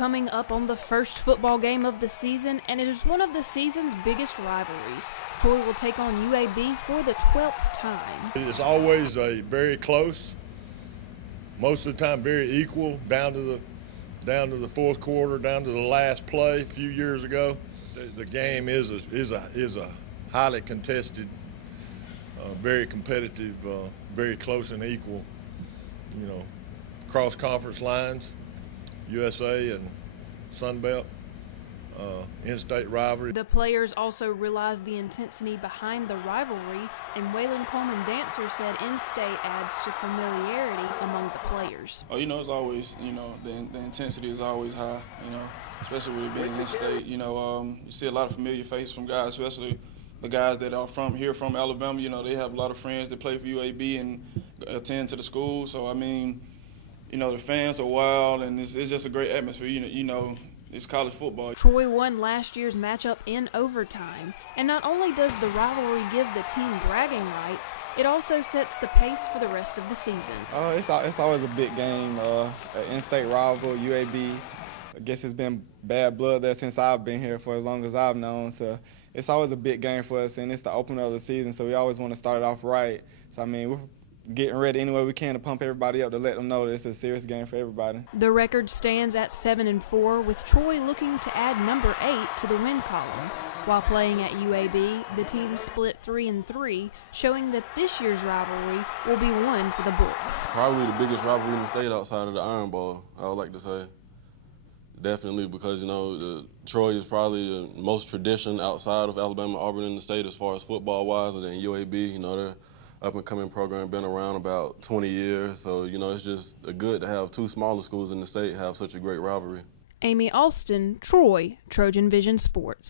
coming up on the first football game of the season, and it is one of the season's biggest rivalries. Troy will take on UAB for the 12th time. It's always a very close, most of the time very equal, down to the fourth quarter, down to the last play a few years ago. The game is a highly contested, very competitive, very close and equal, cross-conference lines, USA and Sun Belt, in-state rivalry. The players also realized the intensity behind the rivalry, and Waylon Coleman Dancer said in-state adds to familiarity among the players. Oh, it's always, the intensity is always high, especially with it being in-state. You see a lot of familiar faces from guys, especially the guys that are from Alabama. They have a lot of friends that play for UAB and attend to the school. So, the fans are wild, and it's just a great atmosphere. It's college football. Troy won last year's matchup in overtime, and not only does the rivalry give the team bragging rights, it also sets the pace for the rest of the season. It's always a big game, an in-state rival, UAB. I guess it's been bad blood there since I've been here for as long as I've known, so it's always a big game for us, and it's the opener of the season, so we always want to start it off right. So, we're getting ready any way we can to pump everybody up to let them know that it's a serious game for everybody. The record stands at 7-4, with Troy looking to add number 8 to the win column. While playing at UAB, the team split 3-3, showing that this year's rivalry will be one for the books. Probably the biggest rivalry in the state outside of the Iron Bowl, I would like to say. Definitely, because Troy is probably the most tradition outside of Alabama, Auburn in the state as far as football-wise, and then UAB, they're up-and-coming program, been around about 20 years, so it's just good to have two smaller schools in the state have such a great rivalry. Amy Alston, Troy, Trojan Vision Sports.